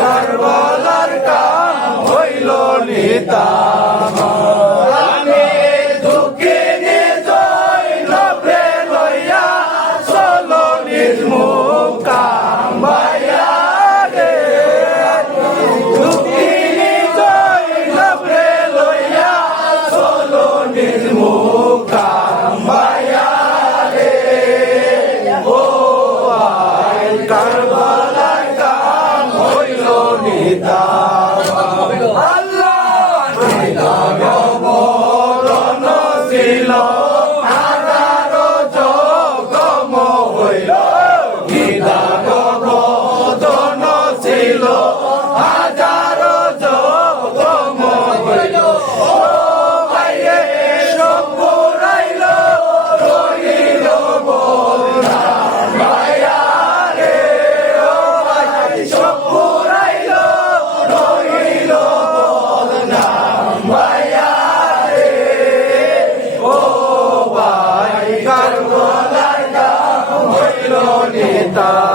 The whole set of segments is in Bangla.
কারবালার কাম হইল নিতাম। পিতা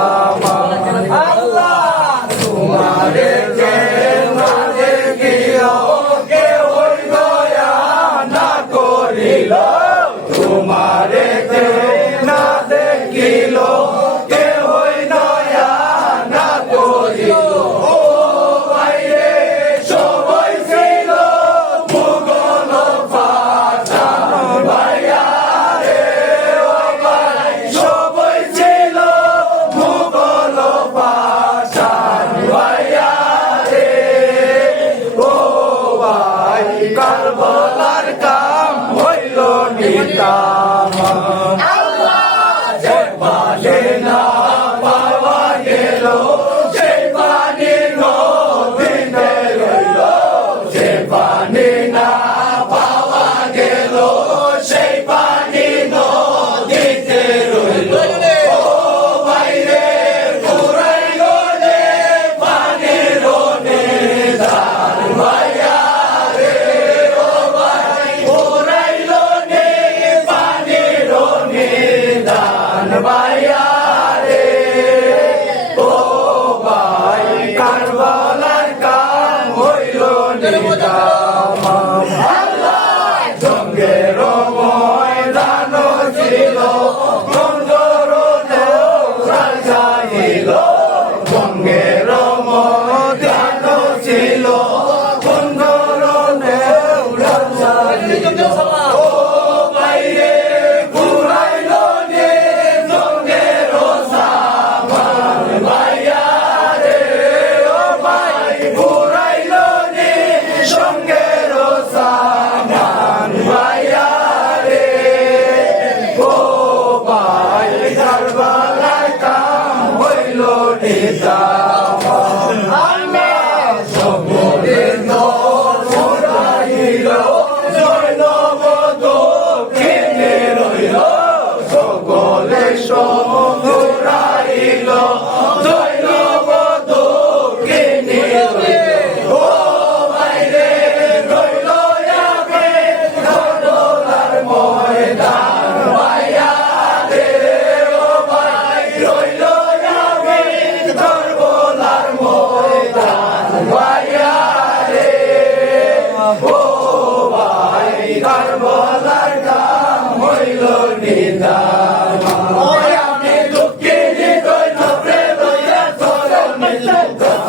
Pitama Goodbye. Rita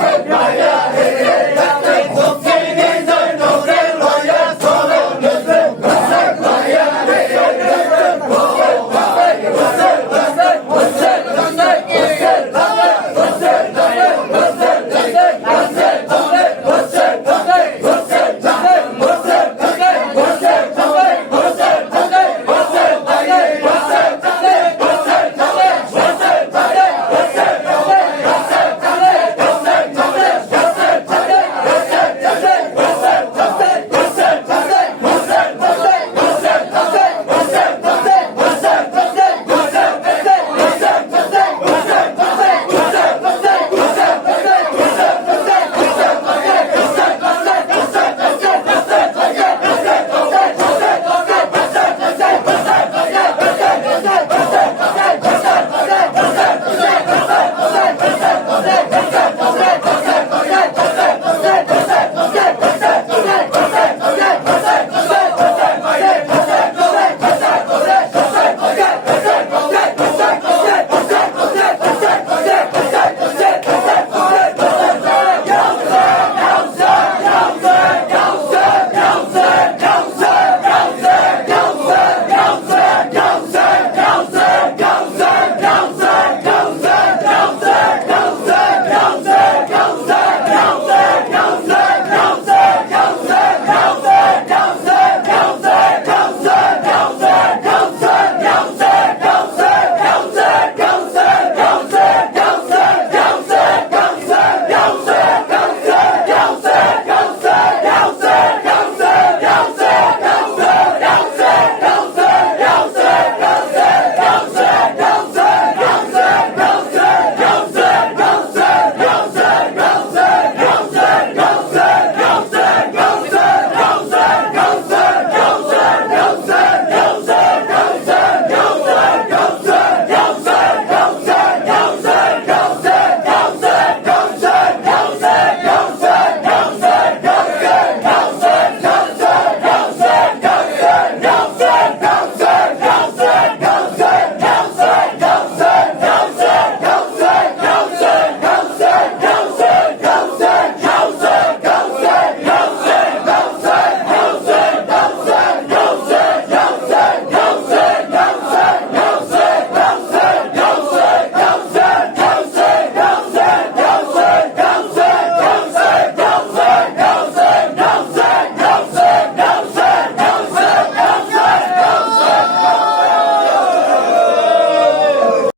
Hey,